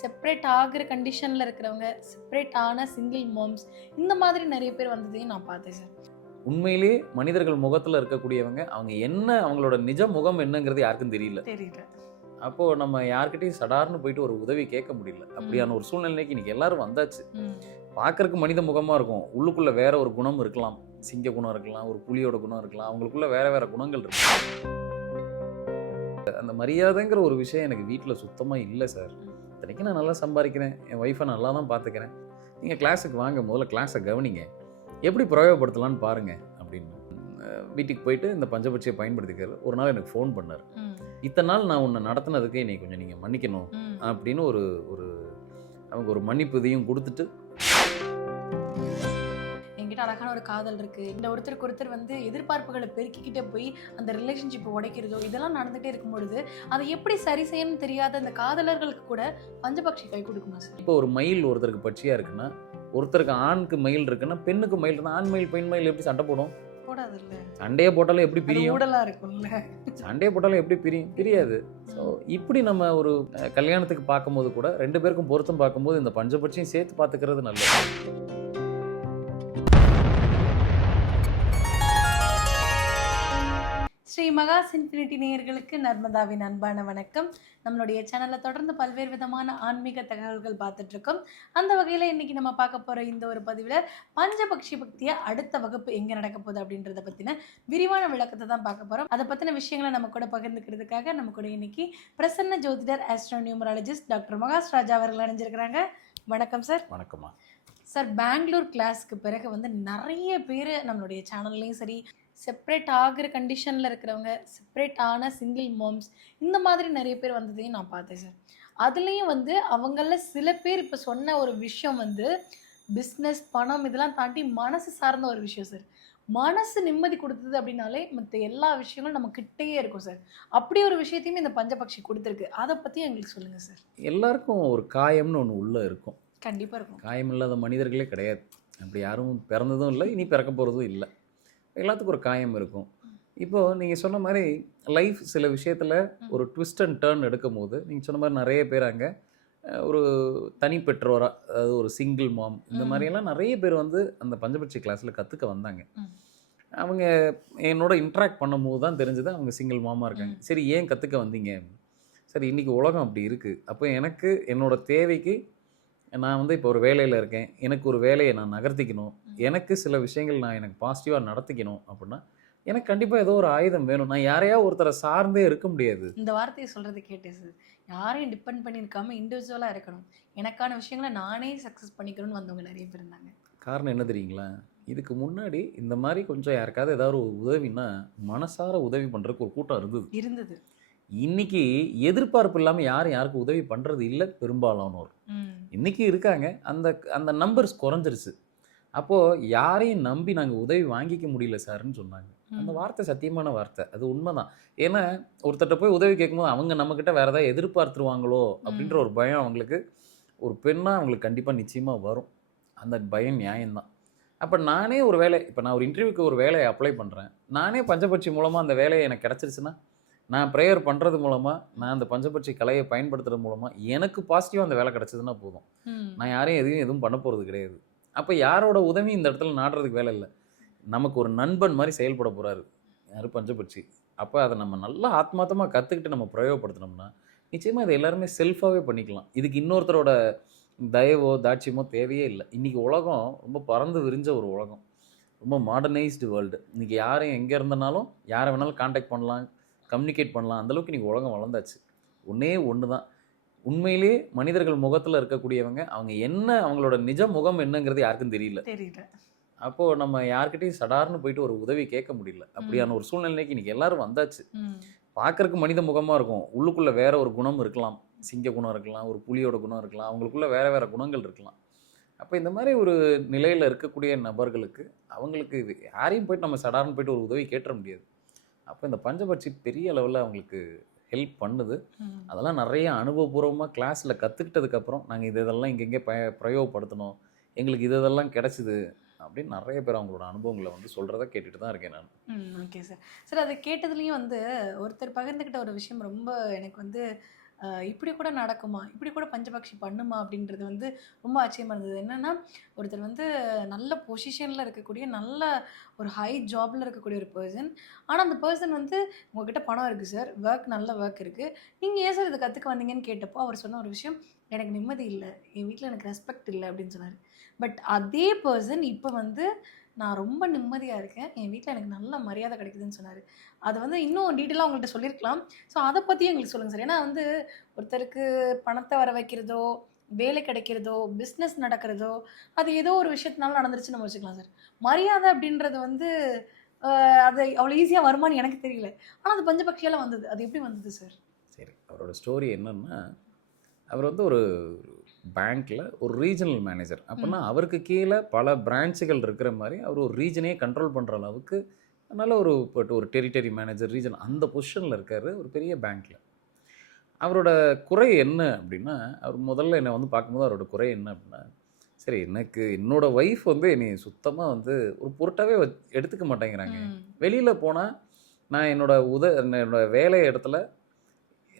Separate ஆகுற கண்டிஷன்ல இருக்கிறவங்க, செப்பரேட் ஆன சிங்கிள் மாம்ஸ் இந்த மாதிரி நெறைய பேர் வந்ததையும் நான் பார்த்தேன் சார். உண்மையிலேயே மனிதர்கள் முகத்துல இருக்கக்கூடியவங்க, அவங்க என்ன அவங்களோட நிஜ முகம் என்னங்கிறது யாருக்கும் தெரியல. தெரியல. அப்போ நம்ம யார்கிட்டயும் சடார்ன்னு போயிட்டு ஒரு உதவி கேட்க முடியல. அப்படியான ஒரு சூழ்நிலைக்கு இன்னைக்கு எல்லாரும் வந்தாச்சு. ம். பார்க்கறக்கு மனித முகமா இருக்கும். உள்ளுக்குள்ள வேற ஒரு குணம் இருக்கலாம். சிங்க குணம் இருக்கலாம், ஒரு புலியோட குணம் இருக்கலாம். அவங்களுக்குள்ள வேற வேற குணங்கள் இருக்கு. அந்த மரியாதைங்கிற ஒரு விஷயம் எனக்கு வீட்ல சுத்தமா இல்ல சார். இத்தனைக்கும் நான் நல்லா சம்பாதிக்கிறேன். என் ஒய்ஃபை நல்லா தான் பார்த்துக்கிறேன். நீங்க கிளாஸுக்கு வாங்க, முதல்ல கிளாஸை கவனிங்க. எப்படி பிரயோகப்படுத்தலாம்னு பாருங்க அப்படின்னு. வீட்டுக்கு போயிட்டு இந்த பஞ்சபட்சியை பயன்படுத்திக்கிறது. ஒரு நாள் எனக்கு ஃபோன் பண்ணார். ம். இத்தனை நாள் நான் உன்னை நடத்தினதுக்கு என்னை கொஞ்சம் நீங்கள் மன்னிக்கணும் ம். அப்படின்னு ஒரு ஒரு அவங்க ஒரு மன்னிப்பு இதையும் கொடுத்துட்டு, என்கிட்ட அழகான ஒரு காதல் இருக்கு. இந்த ஒருத்தருக்கு ஒருத்தர் வந்து எதிர்பார்ப்புகளை பெருக்கிக்கிட்டே போய் அந்த ரிலேஷன்ஷிப்பை உடைக்கிறதோ இதெல்லாம் நடந்துகிட்டே இருக்கும் பொழுது அதை எப்படி சரி செய்யணும்னு தெரியாத அந்த காதலர்களுக்கு கூட பஞ்சபக்ஷி கை கொடுக்குமா சார்? இப்போ ஒரு மயில் ஒருத்தருக்கு பட்சியா இருக்குன்னா, ஒருத்தருக்கு ஆணுக்கு மயில் இருக்குன்னா பெண்ணுக்கு மயில் இருந்தால் ஆண் மயில் பெண் மயில் எப்படி சண்டை போடும்? போடாது இல்ல, சண்டையே போட்டாலும் எப்படி பிரியும்? ஊடலா இருக்கும்ல. சண்டையை போட்டாலும் எப்படி பிரியும்? பிரியாது. ஸோ இப்படி நம்ம ஒரு கல்யாணத்துக்கு பார்க்கும்போது கூட 2 பேருக்கும் பொருத்தம் பார்க்கும்போது இந்த பஞ்சபட்சியும் சேர்த்து பார்த்துக்கிறது நல்லது. ஸ்ரீ மகாஸ் இன்ஃபினிட்டி நேயர்களுக்கு நர்மதாவின் அன்பான வணக்கம். நம்மளுடைய சேனலில் தொடர்ந்து பல்வேறு விதமான ஆன்மீக தகவல்கள் பார்த்துட்டு இருக்கோம். அந்த வகையில் இன்னைக்கு நம்ம பார்க்க போகிற இந்த ஒரு பதிவில் பஞ்சபக்ஷி பக்தியை அடுத்த வகுப்பு எங்கே நடக்க போகுது அப்படின்றத பற்றின விரிவான விளக்கத்தை தான் பார்க்க போகிறோம். அதை பற்றின விஷயங்களை நம்ம கூட பகிர்ந்துக்கிறதுக்காக நம்ம கூட இன்னைக்கு பிரசன்ன ஜோதிடர் ஆஸ்ட்ரோ நியூமராலஜிஸ்ட் டாக்டர் மகாஸ் ராஜா அவர்கள் அணிஞ்சிருக்கிறாங்க. வணக்கம் சார். வணக்கம்மா. சார், பெங்களூர் கிளாஸ்க்கு பிறகு வந்து நிறைய பேர் நம்மளுடைய சேனல்லையும் சரி, செப்பரேட் ஆகுற கண்டிஷனில் இருக்கிறவங்க, செப்பரேட் ஆன சிங்கிள் மாம்ஸ் இந்த மாதிரி நிறைய பேர் வந்ததையும் நான் பார்த்தேன் சார். அதுலேயும் வந்து அவங்கள சில பேர் இப்போ சொன்ன ஒரு விஷயம் வந்து பிஸ்னஸ், பணம் இதெல்லாம் தாண்டி மனசு சார்ந்த ஒரு விஷயம் சார். மனசு நிம்மதி கொடுத்தது அப்படின்னாலே மற்ற எல்லா விஷயங்களும் நம்ம கிட்டேயே இருக்கும் சார். அப்படி ஒரு விஷயத்தையுமே இந்த பஞ்சபக்ஷி கொடுத்துருக்கு. அதை பற்றி எங்களுக்கு சொல்லுங்கள் சார். எல்லாருக்கும் ஒரு காயம்னு ஒன்று உள்ளே இருக்கும். கண்டிப்பாக இருக்கும். காயம் இல்லாத மனிதர்களே கிடையாது. அப்படி யாரும் பிறந்ததும் இல்லை, இனி பிறக்க போகிறதும் இல்லை. எல்லாத்துக்கும் ஒரு காயம் இருக்கும். இப்போது நீங்கள் சொன்ன மாதிரி லைஃப் சில விஷயத்தில் ஒரு ட்விஸ்ட் அண்ட் டர்ன் எடுக்கும் போது, நீங்கள் சொன்ன மாதிரி நிறைய பேர் அங்கே ஒரு தனி பெற்றோராக, அதாவது ஒரு சிங்கிள் மாம், இந்த மாதிரியெல்லாம் நிறைய பேர் வந்து அந்த பஞ்சபட்சி கிளாஸில் கற்றுக்க வந்தாங்க. அவங்க என்னோட இன்ட்ராக்ட் பண்ணும்போது தான் தெரிஞ்சது அவங்க சிங்கிள் மாமாக இருக்காங்க. சரி, ஏன் கற்றுக்க வந்தீங்க? சரி, இன்றைக்கி உலகம் அப்படி இருக்குது. அப்போ எனக்கு என்னோடய தேவைக்கு நான் வந்து இப்போ ஒரு வேலையில் இருக்கேன். எனக்கு ஒரு வேலையை நான் நகர்த்திக்கணும். எனக்கு சில விஷயங்கள் நான் எனக்கு பாசிட்டிவாக நடத்திக்கணும் அப்படின்னா, எனக்கு கண்டிப்பாக ஏதோ ஒரு ஆயுதம் வேணும். நான் யாரையா ஒருத்தரை சார்ந்தே இருக்க முடியாது. இந்த வார்த்தையை சொல்கிறது கேட்டேன் சார். யாரையும் டிபெண்ட் பண்ணியிருக்காம இண்டிவிஜுவலாக இருக்கணும். எனக்கான விஷயங்களை நானே சக்ஸஸ் பண்ணிக்கணும்னு வந்தவங்க நிறைய பேர் இருந்தாங்க. காரணம் என்ன தெரியுங்களா? இதுக்கு முன்னாடி இந்த மாதிரி கொஞ்சம் யாருக்காவது ஏதாவது ஒரு உதவின்னா மனசார உதவி பண்ணுறதுக்கு ஒரு கூட்டம் இருந்தது. இன்னைக்கு எதிர்பார்ப்பு இல்லாமல் யாரும் யாருக்கும் உதவி பண்ணுறது இல்லை பெரும்பாலானோர். இன்னைக்கு இருக்காங்க, அந்த அந்த நம்பர்ஸ் குறைஞ்சிருச்சு. அப்போது யாரையும் நம்பி நாங்கள் உதவி வாங்கிக்க முடியல சார்ன்னு சொன்னாங்க. அந்த வார்த்தை சத்தியமான வார்த்தை, அது உண்மைதான். ஏன்னா ஒருத்தர்கிட்ட போய் உதவி கேட்கும்போது அவங்க நம்மக்கிட்ட வேறு ஏதாவது எதிர்பார்த்துருவாங்களோ அப்படின்ற ஒரு பயம் அவங்களுக்கு, ஒரு பெண்ணாக அவங்களுக்கு கண்டிப்பாக நிச்சயமாக வரும். அந்த பயம் நியாயம்தான். அப்போ நானே ஒரு வேலை, இப்போ நான் ஒரு இன்டர்வியூக்கு ஒரு வேலையை அப்ளை பண்ணுறேன், நானே பஞ்சபட்சி மூலமாக அந்த வேலையை எனக்கு கிடச்சிருச்சுன்னா, நான் ப்ரேயர் பண்ணுறது மூலமாக, நான் அந்த பஞ்சபட்சி கலையை பயன்படுத்துறது மூலமாக எனக்கு பாசிட்டிவாக அந்த வேலை கிடச்சதுன்னா போதும். நான் யாரையும் எதுவும் பண்ண போகிறது கிடையாது. அப்போ யாரோட உதவி இந்த இடத்துல நாடுறதுக்கு வேலை இல்லை. நமக்கு ஒரு நண்பன் மாதிரி செயல்பட போகிறாரு யார்? பஞ்சபட்சி. அப்போ அதை நம்ம நல்லா ஆத்மார்த்தமாக கற்றுக்கிட்டு நம்ம பிரயோகப்படுத்தினோம்னா நிச்சயமாக இதை எல்லாருமே செல்ஃபாகவே பண்ணிக்கலாம். இதுக்கு இன்னொருத்தரோட தயவோ தாட்சியமோ தேவையே இல்லை. இன்றைக்கி உலகம் ரொம்ப பறந்து விரிஞ்ச ஒரு உலகம், ரொம்ப மாடர்னைஸ்டு வேர்ல்டு. இன்றைக்கி யாரையும் எங்கே இருந்தனாலும் யாரை வேணாலும் கான்டாக்ட் பண்ணலாம், கம்யூனிகேட் பண்ணலாம். அந்தளவுக்கு இன்றைக்கி உலகம் வளர்ந்தாச்சு. ஒன்றே ஒன்று தான், உண்மையிலேயே மனிதர்கள் முகத்தில் இருக்கக்கூடியவங்க, அவங்க என்ன அவங்களோட நிஜ முகம் என்னங்கிறது யாருக்கும் தெரியல. அப்போது நம்ம யார்கிட்டையும் சடார்னு போயிட்டு ஒரு உதவி கேட்க முடியல. அப்படியான ஒரு சூழ்நிலைக்கு இன்றைக்கி எல்லாரும் வந்தாச்சு. பார்க்கறக்கு மனித முகமாக இருக்கும், உள்ளுக்குள்ளே வேற ஒரு குணம் இருக்கலாம். சிங்க குணம் இருக்கலாம், ஒரு புலியோட குணம் இருக்கலாம், அவங்களுக்குள்ள வேற வேற குணங்கள் இருக்கலாம். அப்போ இந்த மாதிரி ஒரு நிலையில் இருக்கக்கூடிய நபர்களுக்கு அவங்களுக்கு இது யாரையும் போயிட்டு நம்ம சடார்னு போயிட்டு ஒரு உதவி கேட்டுற முடியாது. அப்போ இந்த பஞ்சபட்சி பெரிய அளவில் அவங்களுக்கு ஹெல்ப் பண்ணுது. அதெல்லாம் நிறைய அனுபவபூர்வமாக கிளாஸில் கற்றுக்கிட்டதுக்கப்புறம் நாங்கள் இதெல்லாம் இங்கெங்கே பிரயோகப்படுத்தணும், எங்களுக்கு இதெல்லாம் கிடச்சிது அப்படின்னு நிறைய பேர் அவங்களோட அனுபவங்களை வந்து சொல்கிறத கேட்டுட்டு தான் இருக்கேன் நான். Okay sir. சார், அதை கேட்டதுலேயும் வந்து ஒருத்தர் பகிர்ந்துக்கிட்ட ஒரு விஷயம் ரொம்ப எனக்கு வந்து இப்படி கூட நடக்குமா, இப்படி கூட பஞ்சபக்ஷி பண்ணுமா அப்படின்றது வந்து ரொம்ப ஆச்சரியமா இருந்தது. என்னன்னா ஒருத்தர் வந்து நல்ல பொசிஷனில் இருக்கக்கூடிய நல்ல ஒரு ஹை ஜாப்ல இருக்கக்கூடிய ஒரு பர்சன். ஆனால் அந்த பர்சன் வந்து உங்ககிட்ட பணம் இருக்குது சார், நல்ல ஒர்க் இருக்குது, நீங்கள் ஏன் சார் இதை கற்றுக்க வந்தீங்கன்னு கேட்டப்போ அவர் சொன்ன ஒரு விஷயம், எனக்கு நிம்மதி இல்லை, என் வீட்டில் எனக்கு ரெஸ்பெக்ட் இல்லை அப்படின்னு சொன்னார். பட் அதே பர்சன் இப்போ வந்து நான் ரொம்ப நிம்மதியாக இருக்கேன், என் வீட்டில் எனக்கு நல்ல மரியாதை கிடைக்குதுன்னு சொன்னார். அதை வந்து இன்னும் டீட்டெயிலாக உங்கள்கிட்ட சொல்லியிருக்கலாம். ஸோ அதை பற்றியும் எங்களுக்கு சொல்லுங்கள் சார். ஏன்னா வந்து ஒருத்தருக்கு பணத்தை வர வைக்கிறதோ, வேலை கிடைக்கிறதோ, பிஸ்னஸ் நடக்கிறதோ, அது ஏதோ ஒரு விஷயத்தினால நடந்துருச்சுன்னு நம்ம வச்சுக்கலாம் சார். மரியாதை அப்படின்றது வந்து அது அவ்வளோ ஈஸியாக வருமான்னு எனக்கு தெரியல. ஆனால் அது பஞ்சபக்ஷியால வந்தது. அது எப்படி வந்தது சார்? சரி, அவரோட ஸ்டோரி என்னன்னா, அவர் வந்து ஒரு பேங்க்கில் ஒரு ரீஜனல் மேனேஜர். அப்படின்னா அவருக்கு கீழே பல பிரான்ச்சுகள் இருக்கிற மாதிரி அவர் ஒரு ரீஜனே கண்ட்ரோல் பண்ணுற அளவுக்கு நல்ல ஒரு ஒரு டெரிட்டரி மேனேஜர் ரீஜன் அந்த பொசிஷனில் இருக்கார் ஒரு பெரிய பேங்க்கில். அவரோட குறை என்ன அப்படின்னா, அவர் முதல்ல என்னை வந்து பார்க்கும்போது அவரோட குறை என்ன அப்படின்னா, சரி எனக்கு என்னோடய ஒய்ஃப் வந்து என்னை சுத்தமாக வந்து ஒரு பொருட்டாகவே எடுத்துக்க மாட்டேங்கிறாங்க. வெளியில் போனால் நான் என்னோட வேலை இடத்துல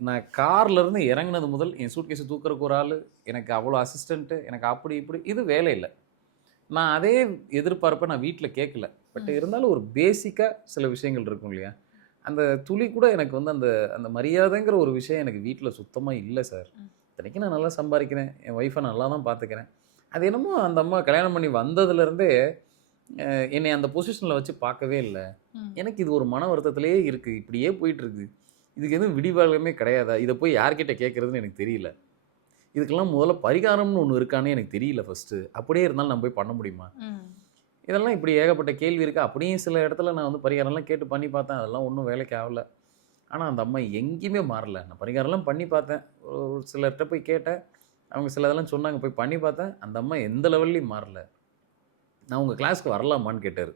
நான் கார்லேருந்து இறங்கினது முதல் என் சூட்கேஸை தூக்குறக்கு ஒரு ஆள், எனக்கு அவ்வளோ அசிஸ்டண்ட்டு, எனக்கு அப்படி இப்படி இது வேலை இல்லை. நான் அதே எதிர்பார்ப்பை நான் வீட்டில் கேட்கல. பட் இருந்தாலும் ஒரு பேசிக்காக சில விஷயங்கள் இருக்கும் இல்லையா, அந்த துளி கூட எனக்கு வந்து அந்த அந்த மரியாதைங்கிற ஒரு விஷயம் எனக்கு வீட்டில் சுத்தமாக இல்லை சார். இத்தனைக்கும் நான் நல்லா சம்பாதிக்கிறேன், என் ஒய்ஃபை நல்லா தான் பார்த்துக்கிறேன். அது என்னமோ அந்த அம்மா கல்யாணம் பண்ணி வந்ததுலேருந்தே என்னை அந்த பொசிஷனில் வச்சு பார்க்கவே இல்லை. எனக்கு இது ஒரு மன வருத்தத்திலேயே இருக்குது, இப்படியே போயிட்டுருக்கு. இதுக்கு எதுவும் விடிவாளமே கிடையாதா, இதை போய் யார்கிட்ட கேட்குறதுன்னு எனக்கு தெரியல. இதுக்கெல்லாம் முதல்ல பரிகாரம்னு ஒன்று இருக்கானே எனக்கு தெரியல ஃபஸ்ட்டு. அப்படியே இருந்தாலும் நான் போய் பண்ண முடியுமா, இதெல்லாம் இப்படி ஏகப்பட்ட கேள்வி இருக்குது. அப்படியும் சில இடத்துல நான் வந்து பரிகாரம்லாம் கேட்டு பண்ணி பார்த்தேன், அதெல்லாம் ஒன்றும் வேலைக்கு ஆகலை. ஆனால் அந்த அம்மா எங்கேயுமே மாறல. நான் பரிகாரம்லாம் பண்ணி பார்த்தேன், ஒரு சிலர்கிட்ட போய் கேட்டேன், அவங்க சில இதெல்லாம் சொன்னாங்க, போய் பண்ணி பார்த்தேன், அந்த அம்மா எந்த லெவல்லையும் மாறல. நான் உங்கள் கிளாஸ்க்கு வரலாமான்னு கேட்டார்.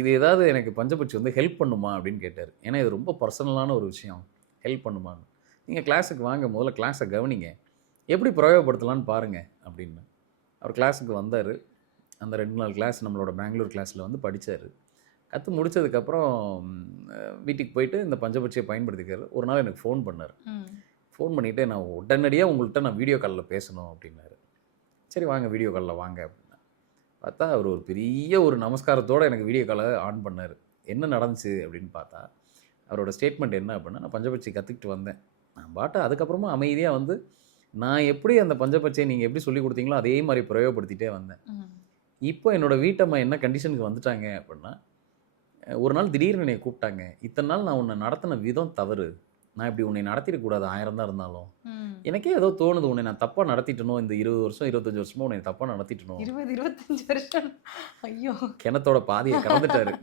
இது ஏதாவது எனக்கு பஞ்சபட்சி வந்து ஹெல்ப் பண்ணுமா அப்படின்னு கேட்டார். ஏன்னா இது ரொம்ப பர்சனலான ஒரு விஷயம், ஹெல்ப் பண்ணுமான்னு. நீங்கள் கிளாஸுக்கு வாங்க, முதல்ல கிளாஸை கவனிங்க, எப்படி பிரயோகப்படுத்தலான்னு பாருங்கள் அப்படின்னு. அவர் கிளாஸுக்கு வந்தார். அந்த 2 நாள் கிளாஸ் நம்மளோட பெங்களூர் கிளாஸில் வந்து படித்தார். கற்று முடித்ததுக்கப்புறம் வீட்டுக்கு போயிட்டு இந்த பஞ்சபட்சியை பயன்படுத்திக்கார். ஒரு நாள் எனக்கு ஃபோன் பண்ணார். ஃபோன் பண்ணிவிட்டு நான் உடனடியாக உங்கள்கிட்ட நான் வீடியோ காலில் பேசணும் அப்படின்னாரு. சரி வாங்க வீடியோ காலில் வாங்க அப்படின்னா பார்த்தா அவர் ஒரு பெரிய ஒரு நமஸ்காரத்தோடு எனக்கு வீடியோ காலை ஆன் பண்ணார். என்ன நடந்துச்சு அப்படின்னு பார்த்தா அவரோட ஸ்டேட்மெண்ட் என்ன அப்படின்னா, நான் பஞ்சபட்சி கற்றுக்கிட்டு வந்தேன், நான் பாட்டு அதுக்கப்புறமா அமைதியாக வந்து நான் எப்படி அந்த பஞ்சபட்சியை நீங்கள் எப்படி சொல்லி கொடுத்தீங்களோ அதே மாதிரி பிரயோகப்படுத்திகிட்டே வந்தேன். இப்போ என்னோடய வீட்டம்மா என்ன கண்டிஷனுக்கு வந்துட்டாங்க அப்படின்னா, ஒரு நாள் திடீர்னு என்னை கூப்பிட்டாங்க, இத்தனை நாள் நான் உன்னை நடத்தின விதம் தவறு, நான் இப்படி உன்னை நடத்திடக்கூடாது, 1000 தான் இருந்தாலும். எனக்கே ஏதோ தோணுது, உன்னை நான் தப்பாக நடத்திட்டணும், இந்த 20 வருஷம் 25 வருஷமாக உன்னை தப்பாக நடத்திட்டணும். 20-25 வருஷம் ஐயோ, கிணத்தோட பாதியை கறந்துட்டாரு,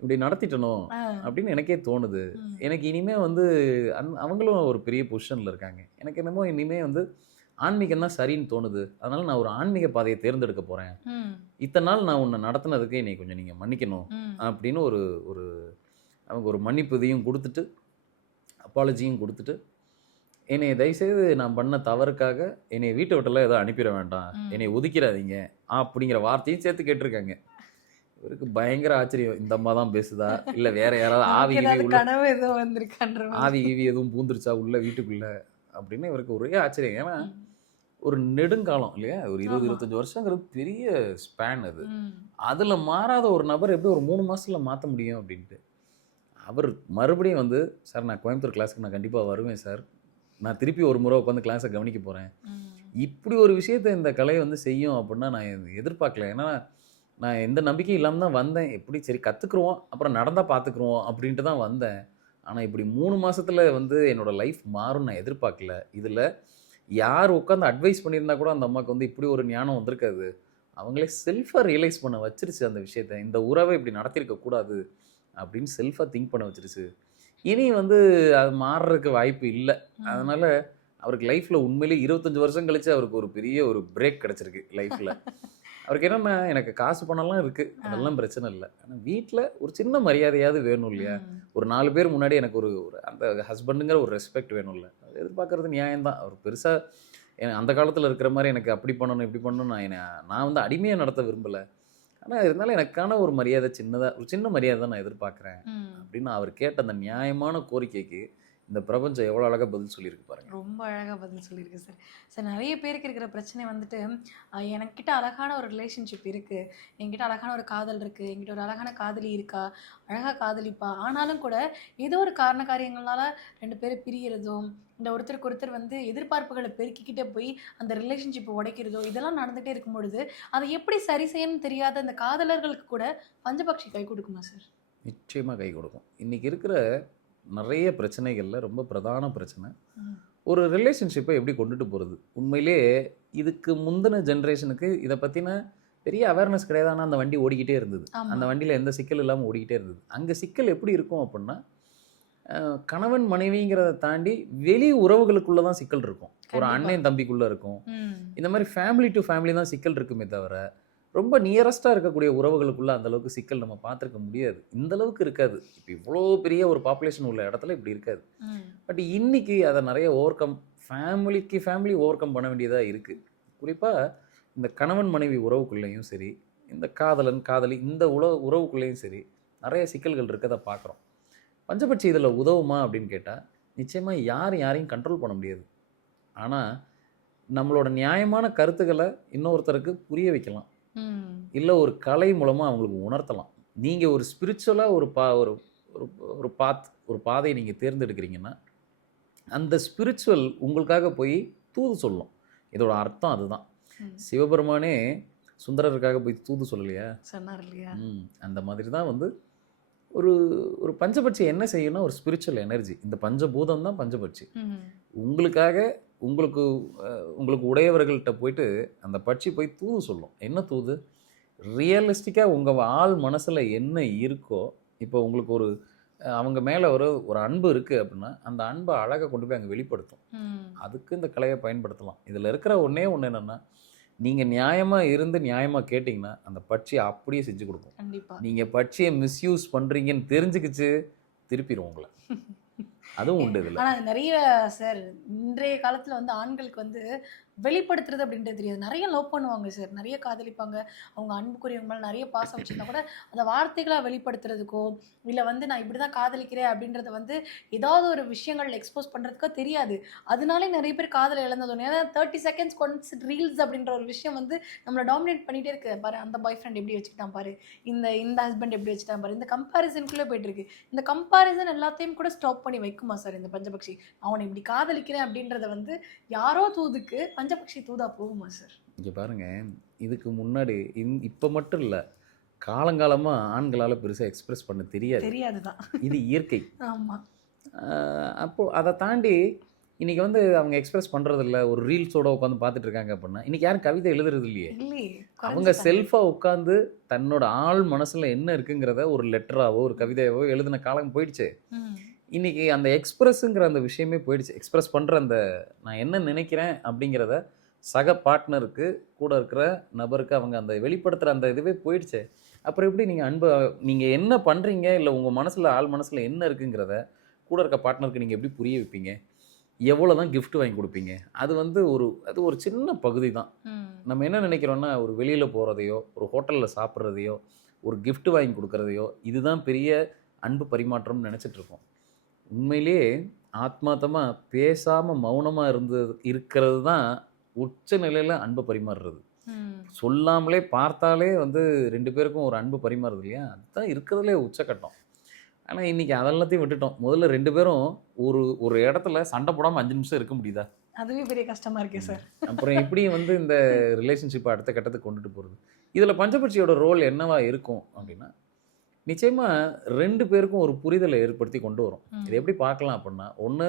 இப்படி நடத்திட்டணும் அப்படின்னு எனக்கே தோணுது. எனக்கு இனிமேல் வந்து அவங்களும் ஒரு பெரிய பொசிஷனில் இருக்காங்க, எனக்கு என்னமோ இனிமேல் வந்து ஆன்மீகம் தான் சரின்னு தோணுது, அதனால் நான் ஒரு ஆன்மீக பாதையை தேர்ந்தெடுக்க போகிறேன், இத்தனை நாள் நான் உன்னை நடத்தினதுக்கு என்னை கொஞ்சம் நீங்கள் மன்னிக்கணும் அப்படின்னு ஒரு அவங்க ஒரு மன்னிப்பு இதையும் கொடுத்துட்டு அப்பாலஜியும் கொடுத்துட்டு, என்னை தயவுசெய்து நான் பண்ண தவறுக்காக என்னை வீட்டை விட்டெல்லாம் எதுவும் அனுப்பிட வேண்டாம், என்னை ஒதுக்கிறாதீங்க அப்படிங்கிற வார்த்தையும் சேர்த்து கேட்டிருக்காங்க. இவருக்கு பயங்கர ஆச்சரியம், இந்த அம்மா தான் பேசுதா இல்லை வேற யாராவது ஆவி கீவி எதுவும் பூந்துருச்சா உள்ள வீட்டுக்குள்ள அப்படின்னு இவருக்கு ஒரே ஆச்சரியம். ஏன்னா ஒரு நெடுங்காலம் இல்லையா, ஒரு 20-25 வருஷங்கிறது பெரிய ஸ்பேன். அதில் மாறாத ஒரு நபர் எப்படி ஒரு 3 மாதத்தில் மாற்ற முடியும் அப்படின்ட்டு அவர் மறுபடியும் வந்து, சார் நான் கோயம்புத்தூர் கிளாஸுக்கு நான் கண்டிப்பாக வருவேன் சார், நான் திருப்பி ஒரு முறை உட்காந்து கிளாஸை கவனிக்க போகிறேன், இப்படி ஒரு விஷயத்தை இந்த கலை வந்து செய்யும் அப்படின்னா நான் எதிர்பார்க்கல. ஏன்னா நான் எந்த நம்பிக்கையும் இல்லாமல் தான் வந்தேன், எப்படி சரி கற்றுக்குருவோம் அப்புறம் நடந்தால் பார்த்துக்குருவோம் அப்படின்ட்டு தான் வந்தேன். ஆனால் இப்படி 3 மாதத்தில் வந்து என்னோடய லைஃப் மாறும் நான் எதிர்பார்க்கல. இதில் யார் உட்காந்து அட்வைஸ் பண்ணியிருந்தா கூட அந்த அம்மாவுக்கு வந்து இப்படி ஒரு ஞானம் வந்திருக்காது. அவங்களே செல்ஃபாக ரியலைஸ் பண்ண வச்சிருச்சு அந்த விஷயத்தை, இந்த உறவை இப்படி நடத்திருக்கக்கூடாது அப்படின்னு செல்ஃபாக திங்க் பண்ண வச்சிருச்சு. இனி வந்து அது மாறுறதுக்கு வாய்ப்பு இல்லை. அதனால் அவருக்கு லைஃப்பில் உண்மையிலேயே 25 வருஷம் கழித்து அவருக்கு ஒரு பெரிய ஒரு பிரேக் கிடச்சிருக்கு லைஃப்பில். அவருக்கு என்னென்னா, எனக்கு காசு பணம்லாம் இருக்குது, அதெல்லாம் பிரச்சனை இல்லை, ஆனால் வீட்டில் ஒரு சின்ன மரியாதையாவது வேணும் இல்லையா, ஒரு 4 பேர் முன்னாடி எனக்கு ஒரு அந்த ஹஸ்பண்டுங்கிற ஒரு ரெஸ்பெக்ட் வேணும் இல்லை, அது எதிர்பார்க்குறது நியாயம்தான். அவர் பெருசாக அந்த காலத்தில் இருக்கிற மாதிரி எனக்கு அப்படி பண்ணணும் இப்படி பண்ணணும் நான் வந்து அடிமையாக நடத்த விரும்பலை. ஆனால் இருந்தாலும் எனக்கான ஒரு மரியாதை சின்னதாக ஒரு சின்ன மரியாதை தான் நான் எதிர்பார்க்குறேன் அப்படின்னு அவர் கேட்ட அந்த நியாயமான கோரிக்கைக்கு இந்த பிரபஞ்சம் எவ்வளோ அழகாக பதில் சொல்லியிருக்கு பாருங்க. ரொம்ப அழகாக பதில் சொல்லியிருக்கு சார். சார் நிறைய பேருக்கு இருக்கிற பிரச்சனை வந்துட்டு எனக்கிட்ட அழகான ஒரு ரிலேஷன்ஷிப் இருக்குது, என்கிட்ட அழகான ஒரு காதல் இருக்குது, என்கிட்ட ஒரு அழகான காதலி இருக்கா, அழகாக காதலிப்பா, ஆனாலும் கூட ஏதோ ஒரு காரண காரியங்களால் 2 பேர் பிரியறதோ, இந்த ஒருத்தருக்கு ஒருத்தர் வந்து எதிர்பார்ப்புகளை பெருக்கிக்கிட்டே போய் அந்த ரிலேஷன்ஷிப்பை உடைக்கிறதோ இதெல்லாம் நடந்துகிட்டே இருக்கும் பொழுது அதை எப்படி சரி செய்யணும்னு தெரியாத அந்த காதலர்களுக்கு கூட பஞ்சபக்ஷி கை கொடுக்குமா சார்? நிச்சயமாக கை கொடுக்கும். இன்றைக்கி இருக்கிற நிறைய பிரச்சனைகளில் ரொம்ப பிரதான பிரச்சனை ஒரு ரிலேஷன்ஷிப்பை எப்படி கொண்டுட்டு போகிறது. உண்மையிலே இதுக்கு முந்தின ஜென்ரேஷனுக்கு இதை பற்றின பெரிய அவேர்னஸ் கிடையாது. ஆனால் அந்த வண்டி ஓடிக்கிட்டே இருந்தது. அந்த வண்டியில் எந்த சிக்கல் இல்லாமல் ஓடிக்கிட்டே இருந்தது. அங்கே சிக்கல் எப்படி இருக்கும் அப்படின்னா, கணவன் மனைவிங்கிறத தாண்டி வெளி உறவுகளுக்குள்ளே தான் சிக்கல் இருக்கும். ஒரு அண்ணன் தம்பிக்குள்ளே இருக்கும். இந்த மாதிரி ஃபேமிலி டு ஃபேமிலி தான் சிக்கல் இருக்குமே தவிர ரொம்ப நியரஸ்ட்டாக இருக்கக்கூடிய உறவுகளுக்குள்ளே அந்தளவுக்கு சிக்கல் நம்ம பார்த்துருக்க முடியாது. இந்தளவுக்கு இருக்காது. இப்போ இவ்வளோ பெரிய ஒரு பாப்புலேஷன் உள்ள இடத்துல இப்படி இருக்காது. பட் இன்றைக்கி அதை நிறைய ஃபேமிலிக்கு ஃபேமிலி ஓவர் கம் பண்ண வேண்டியதாக இருக்குது. குறிப்பாக இந்த கணவன் மனைவி உறவுக்குள்ளேயும் சரி, இந்த காதலன் காதலி இந்த உறவுக்குள்ளேயும் சரி நிறைய சிக்கல்கள் இருக்கதை பார்க்குறோம். பஞ்சபட்சி இதில் உதவுமா அப்படின்னு கேட்டால் நிச்சயமாக யாரையும் கண்ட்ரோல் பண்ண முடியாது. ஆனால் நம்மளோட நியாயமான கருத்துக்களை இன்னொருத்தருக்கு புரிய வைக்கலாம், இல்லை ஒரு கலை மூலமாக அவங்களுக்கு உணர்த்தலாம். நீங்கள் ஒரு ஸ்பிரிச்சுவலாக ஒரு பாதையை நீங்கள் தேர்ந்தெடுக்கிறீங்கன்னா அந்த ஸ்பிரிச்சுவல் உங்களுக்காக போய் தூது சொல்லும். இதோட அர்த்தம் அதுதான். சிவபெருமானே சுந்தரருக்காக போய் தூது சொல்லலையா, சொன்னார் இல்லையா? அந்த மாதிரி தான் வந்து ஒரு பஞ்சபட்சி என்ன செய்யணும்னா ஒரு ஸ்பிரிச்சுவல் எனர்ஜி. இந்த பஞ்சபூதம் தான் பஞ்சபட்சி. உங்களுக்காக உங்களுக்கு உடையவர்கள்ட்ட போயிட்டு அந்த பட்சி போய் தூது சொல்லும். என்ன தூது? ரியலிஸ்டிக்காக உங்கள் ஆள் மனசில் என்ன இருக்கோ, இப்போ உங்களுக்கு அவங்க மேலே ஒரு அன்பு இருக்குது அப்படின்னா அந்த அன்பை அழகாக கொண்டு போய் அங்கே வெளிப்படுத்தும். அதுக்கு இந்த கலையை பயன்படுத்தலாம். இதில் இருக்கிற ஒன்று என்னென்னா, நீங்கள் நியாயமாக இருந்து நியாயமாக கேட்டிங்கன்னா அந்த பட்சியை அப்படியே செஞ்சு கொடுக்கும். கண்டிப்பாக. நீங்கள் பட்சியை மிஸ்யூஸ் பண்ணுறீங்கன்னு தெரிஞ்சுக்கிச்சு திருப்பிடும் உங்களை. அதுவும் உண்டு இதில். ஆனால் நிறைய சார் இன்றைய காலத்தில் வந்து ஆண்களுக்கு வந்து வெளிப்படுத்துறது அப்படின்றது தெரியாது. நிறைய லவ் பண்ணுவாங்க சார், நிறைய காதலிப்பாங்க, அவங்க அன்புக்குரியவங்க மேலே நிறைய பாசம் வச்சுருந்தா கூட அந்த வார்த்தைகளாக வெளிப்படுத்துறதுக்கோ இல்லை வந்து நான் இப்படி தான் காதலிக்கிறேன் அப்படின்றத வந்து ஏதாவது ஒரு விஷயங்கள் எக்ஸ்போஸ் பண்ணுறதுக்கோ தெரியாது. அதனாலே நிறைய பேர் காதலை இழந்தது. ஏன்னா 30 செகண்ட்ஸ் கொன்ஸ் ரீல்ஸ் அப்படின்ற ஒரு விஷயம் வந்து நம்மளை டாமினேட் பண்ணிகிட்டே இருக்கு. பாரு அந்த பாய் ஃப்ரெண்ட் எப்படி வச்சுக்கிட்டான் பாரு, இந்த ஹஸ்பண்ட் எப்படி வச்சுட்டான் பாரு, இந்த கம்பேரிசனுக்குள்ளே போயிட்டு இருக்கு. இந்த கம்பேரிசன் எல்லாத்தையும் கூட ஸ்டாப் பண்ணி வைக்குமா சார் இந்த பஞ்சபக்ஷி? அவனை இப்படி காதலிக்கிறேன் அப்படின்றத வந்து யாரோ தூதுக்கு பஞ்சபக்ஷி தூதா போகுமா சார்? இங்கே பாருங்க, இதுக்கு முன்னாடி இப்போ மட்டும் இல்லை, காலங்காலமாக ஆண்களால் பெருசாக எக்ஸ்பிரஸ் பண்ண தெரியாது தான். இது இயற்கை. ஆமாம். அப்போது அதை தாண்டி இன்றைக்கி வந்து அவங்க எக்ஸ்பிரஸ் பண்ணுறதில்ல. ஒரு ரீல்ஸோட உட்காந்து பார்த்துட்டு இருக்காங்க அப்படின்னா இன்றைக்கி யாரும் கவிதை எழுதுறது இல்லையே. அவங்க செல்ஃபாக உட்காந்து தன்னோட ஆள் மனசில் என்ன இருக்குங்கிறத ஒரு லெட்டராகவோ ஒரு கவிதையாவோ எழுதின காலம் போயிடுச்சு. இன்றைக்கி அந்த எக்ஸ்பிரஸுங்கிற அந்த விஷயமே போயிடுச்சு. எக்ஸ்பிரஸ் பண்ணுற அந்த நான் என்ன நினைக்கிறேன் அப்படிங்கிறத சக பார்ட்னருக்கு கூட இருக்கிற நபருக்கு அவங்க அந்த வெளிப்படுத்துகிற அந்த இதுவே போயிடுச்சு. அப்புறம் எப்படி நீங்கள் என்ன பண்ணுறீங்க, இல்லை உங்கள் மனசில் ஆள் மனசில் என்ன இருக்குங்கிறத கூட இருக்க பார்ட்னருக்கு நீங்கள் எப்படி புரிய வைப்பீங்க? எவ்வளோ தான் கிஃப்ட் வாங்கி கொடுப்பீங்க? அது வந்து அது ஒரு சின்ன பகுதி தான். நம்ம என்ன நினைக்கிறோன்னா, ஒரு வெளியில் போகிறதையோ ஒரு ஹோட்டலில் சாப்பிட்றதையோ ஒரு கிஃப்ட் வாங்கி கொடுக்குறதையோ இதுதான் பெரிய அன்பு பரிமாற்றம்னு நினச்சிட்ருக்கோம். உண்மையிலேயே ஆத்மார்த்தமாக பேசாமல் மௌனமாக இருக்கிறது தான் உச்ச நிலையில் அன்பை பரிமாறுறது. சொல்லாமலே பார்த்தாலே வந்து 2 பேருக்கும் ஒரு அன்பு பரிமாறுறது இல்லையா? அதுதான் இருக்கிறதுலே உச்சக்கட்டம். ஆனால் இன்றைக்கி அதெல்லாத்தையும் விட்டுட்டோம். முதல்ல 2 பேரும் ஒரு இடத்துல சண்டை போடாமல் 5 நிமிஷம் இருக்க முடியுதா? அதுவே பெரிய கஷ்டமாக இருக்கே சார். அப்புறம் எப்படி வந்து இந்த ரிலேஷன்ஷிப்பை அடுத்த கட்டத்துக்கு கொண்டுட்டு போகிறது? இதில் பஞ்சபட்சியோட ரோல் என்னவா இருக்கும் அப்படின்னா, நிச்சயமாக 2 பேருக்கும் ஒரு புரிதலை ஏற்படுத்தி கொண்டு வரும். இதை எப்படி பார்க்கலாம் அப்படின்னா, ஒன்று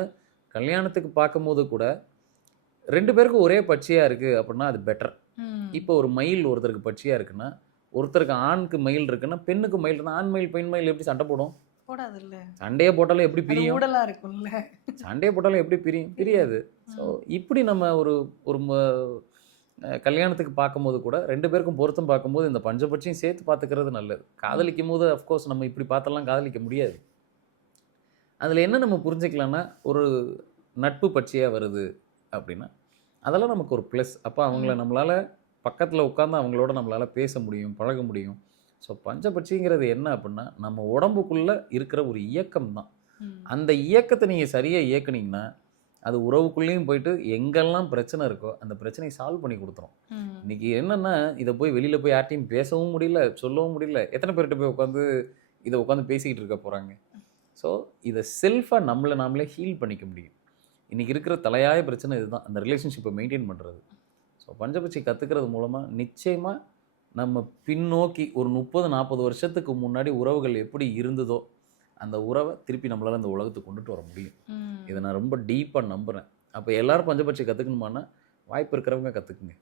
கல்யாணத்துக்கு பார்க்கும்போது கூட 2 பேருக்கும் ஒரே பட்சியாக இருக்குது அப்படின்னா அது பெட்டர். இப்போ ஒரு மயில் ஒருத்தருக்கு பட்சியாக இருக்குன்னா, ஒருத்தருக்கு ஆணுக்கு மயில் இருக்குன்னா பெண்ணுக்கு மயில் இருந்தால் ஆண் மயில் பெண் மயில் எப்படி சண்டை போடும்? போடாது இல்லை. சண்டையை போட்டாலும் எப்படி பிரியும்? ஊடலாக இருக்கும்ல. சண்டையை போட்டாலும் எப்படி பிரியாது. ஸோ இப்படி நம்ம ஒரு கல்யாணத்துக்கு பார்க்கும்போது கூட 2 பேருக்கும் பொருத்தம் பார்க்கும்போது இந்த பஞ்சபட்சியும் சேர்த்து பார்த்துக்கிறது நல்லது. காதலிக்கும் போது அஃப்கோர்ஸ் நம்ம இப்படி பார்த்தெல்லாம் காதலிக்க முடியாது. அதில் என்ன நம்ம புரிஞ்சுக்கலான்னா, ஒரு நட்பு பட்சியாக வருது அப்படின்னா அதெல்லாம் நமக்கு ஒரு ப்ளஸ். அப்போ அவங்கள நம்மளால் பக்கத்தில் உட்காந்து அவங்களோட நம்மளால் பேச முடியும், பழக முடியும். ஸோ பஞ்சபட்சிங்கிறது என்ன அப்படின்னா, நம்ம உடம்புக்குள்ளே இருக்கிற ஒரு இயக்கம் தான். அந்த இயக்கத்தை நீங்கள் சரியாக இயக்குனீங்கன்னா அது உறவுக்குள்ளேயும் போயிட்டு எங்கெல்லாம் பிரச்சனை இருக்கோ அந்த பிரச்சனையை சால்வ் பண்ணி கொடுத்துரும். இன்னைக்கு என்னன்னா இதை போய் வெளியில் போய் யார்ட்டையும் பேசவும் முடியல, சொல்லவும் முடியல. எத்தனை பேர்கிட்ட போய் உட்காந்து பேசிக்கிட்டு இருக்க போகிறாங்க? ஸோ இதை செல்ஃபாக நம்மளை நாமளே ஹீல் பண்ணிக்க முடியும். இன்றைக்கி இருக்கிற தலையாய பிரச்சனை இதுதான், அந்த ரிலேஷன்ஷிப்பை மெயின்டைன் பண்ணுறது. ஸோ பஞ்சபட்சி கற்றுக்கிறது மூலமாக நிச்சயமாக நம்ம பின்னோக்கி ஒரு 30-40 வருஷத்துக்கு முன்னாடி உறவுகள் எப்படி இருந்ததோ அந்த உறவை திருப்பி நம்மளால் இந்த உலகத்துக்கு கொண்டுட்டு வர முடியும். இதை நான் ரொம்ப டீப்பாக நம்புகிறேன். அப்போ எல்லாரும் பஞ்சபட்சி கற்றுக்கணுமானா வாய்ப்பு இருக்கிறவங்க கற்றுக்குங்க.